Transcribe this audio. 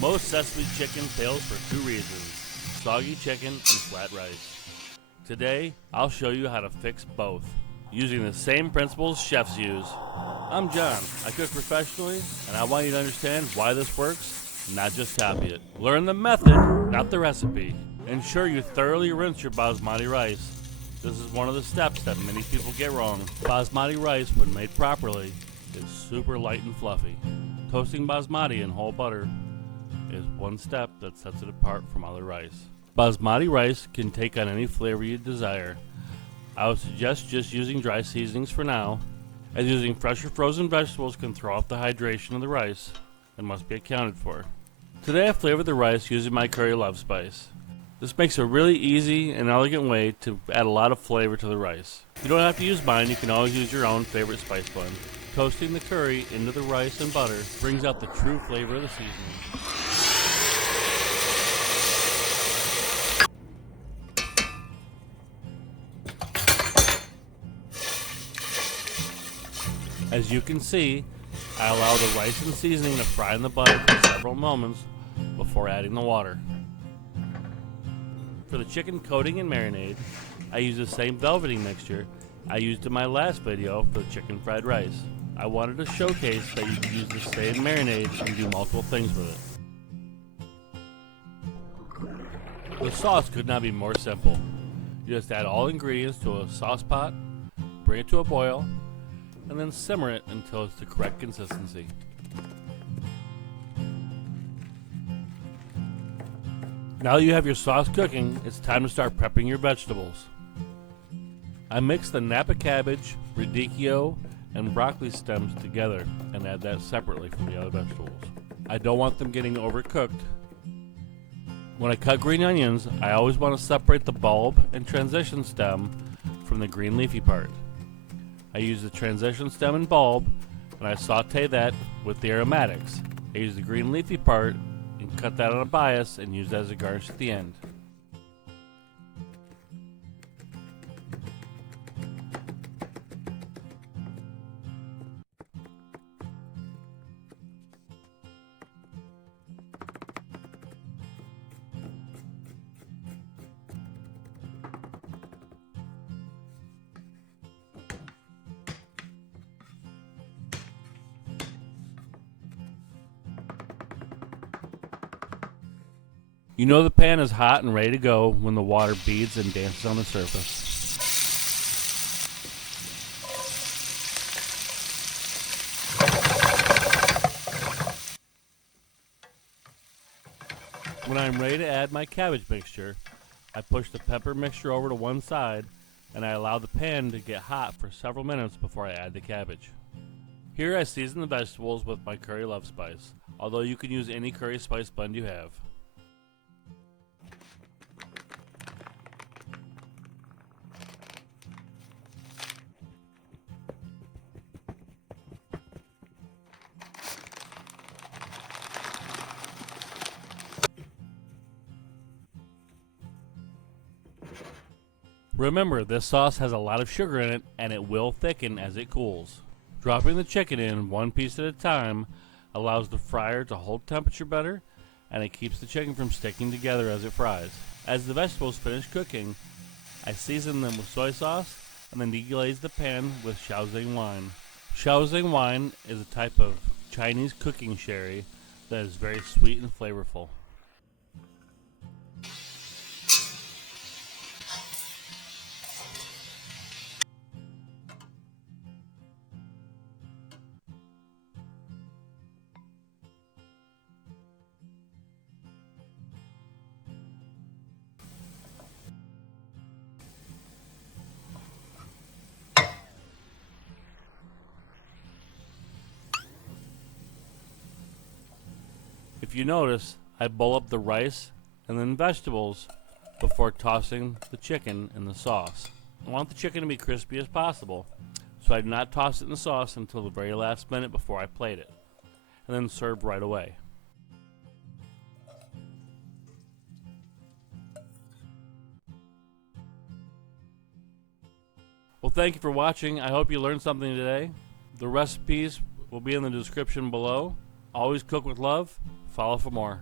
Most sesame chicken fails for two reasons: soggy chicken and flat rice. Today, I'll show you how to fix both, using the same principles chefs use. I'm John, I cook professionally, and I want you to understand why this works, not just copy it. Learn the method, not the recipe. Ensure you thoroughly rinse your basmati rice. This is one of the steps that many people get wrong. Basmati rice, when made properly, is super light and fluffy. Toasting basmati in whole butter is one step that sets it apart from other rice. Basmati rice can take on any flavor you desire. I would suggest just using dry seasonings for now, as using fresh or frozen vegetables can throw off the hydration of the rice and must be accounted for. Today I flavored the rice using my curry love spice. This makes a really easy and elegant way to add a lot of flavor to the rice. You don't have to use mine, you can always use your own favorite spice blend. Toasting the curry into the rice and butter brings out the true flavor of the seasoning. As you can see, I allow the rice and seasoning to fry in the butter for several moments before adding the water. For the chicken coating and marinade, I use the same velveting mixture I used in my last video for the chicken fried rice. I wanted to showcase that you can use the same marinade and do multiple things with it. The sauce could not be more simple. You just add all ingredients to a sauce pot, bring it to a boil, and then simmer it until it's the correct consistency. Now that you have your sauce cooking, it's time to start prepping your vegetables. I mix the Napa cabbage, radicchio, and broccoli stems together and add that separately from the other vegetables. I don't want them getting overcooked. When I cut green onions, I always want to separate the bulb and transition stem from the green leafy part. I use the transition stem and bulb, and I saute that with the aromatics. I use the green leafy part and cut that on a bias and use that as a garnish at the end. You know the pan is hot and ready to go when the water beads and dances on the surface. When I'm ready to add my cabbage mixture, I push the pepper mixture over to one side and I allow the pan to get hot for several minutes before I add the cabbage. Here I season the vegetables with my curry love spice, although you can use any curry spice blend you have. Remember, this sauce has a lot of sugar in it and it will thicken as it cools. Dropping the chicken in one piece at a time allows the fryer to hold temperature better and it keeps the chicken from sticking together as it fries. As the vegetables finish cooking, I season them with soy sauce and then deglaze the pan with Shaoxing wine. Shaoxing wine is a type of Chinese cooking sherry that is very sweet and flavorful. If you notice, I bowl up the rice and then vegetables before tossing the chicken in the sauce. I want the chicken to be crispy as possible, so I do not toss it in the sauce until the very last minute before I plate it, and then serve right away. Well, thank you for watching. I hope you learned something today. The recipes will be in the description below. Always cook with love. Follow for more.